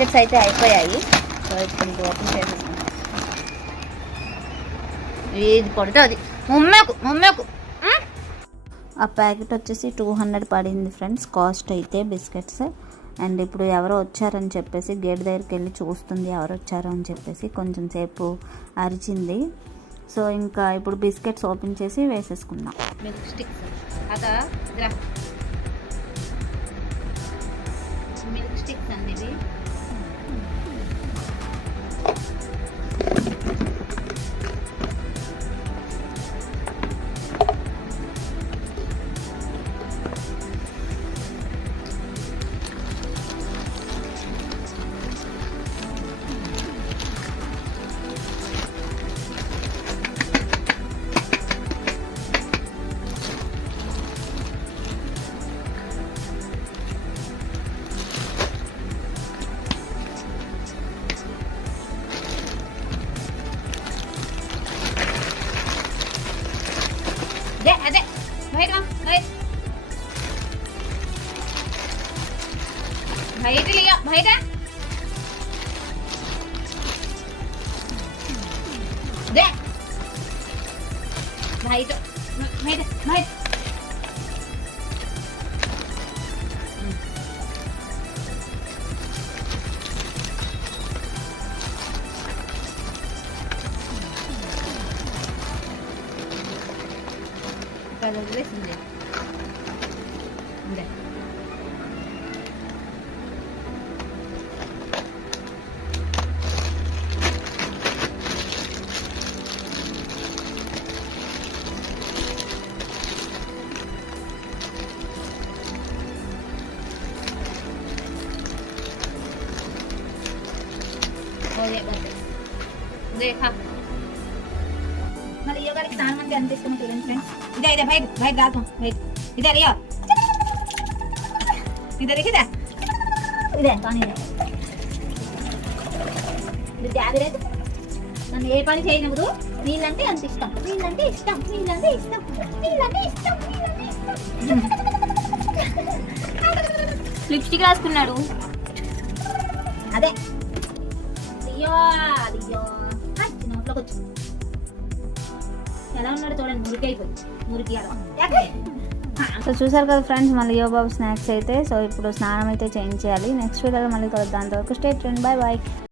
Biscuits అయితే అయిపోయాయి. So ఇప్పుడు ఇది ఓపెన్ చేసేస్తాను. ఇది పడితే అది మమ్మకు ఆ ప్యాకెట్ వచ్చేసి 200 పడింది ఫ్రెండ్స్ కాస్ట్ అయితే బిస్కెట్స్. అండ్ ఇప్పుడు ఎవరో వచ్చారని చెప్పేసి గేట్ దగ్గరికి వెళ్ళి చూస్తుంది ఎవరు వచ్చారో అని చెప్పేసి కొంచెం సేపు అరిచింది. సో ఇంకా ఇప్పుడు బిస్కెట్స్ ఓపెన్ చేసి వేసేసుకుందాం. మిల్క్ స్టిక్స్ అండి ఇది. అదే బయట బయట వదిలేసింది. మళ్ళీ యోగాకి స్నానం అంటే ఎంత ఇష్టమో చూడండి ఫ్రెండ్స్. ఇదే బయట దాల్పం బయట ఇదే అయ్యో ఇదే కానీ ఇది జాగ్రత్త. నన్ను ఏ పని చేయనప్పుడు నీళ్ళంటే అంత ఇష్టం. లిప్స్టిక్ రాసుకున్నాడు. అదే అయ్యో నోట్లోకి వచ్చి ఎలా ఉన్నాడు చూడండి, మురికి అలా. సో చూసారు కదా ఫ్రెండ్స్ మళ్ళీ లియో బాబు స్నాక్స్ అయితే. సో ఇప్పుడు స్నానం అయితే చేయించేయాలి. నెక్స్ట్ వీడియోలో మళ్ళీ కలుద్దాం. అంతవరకు స్టే ట్యూన్డ్. Bye bye.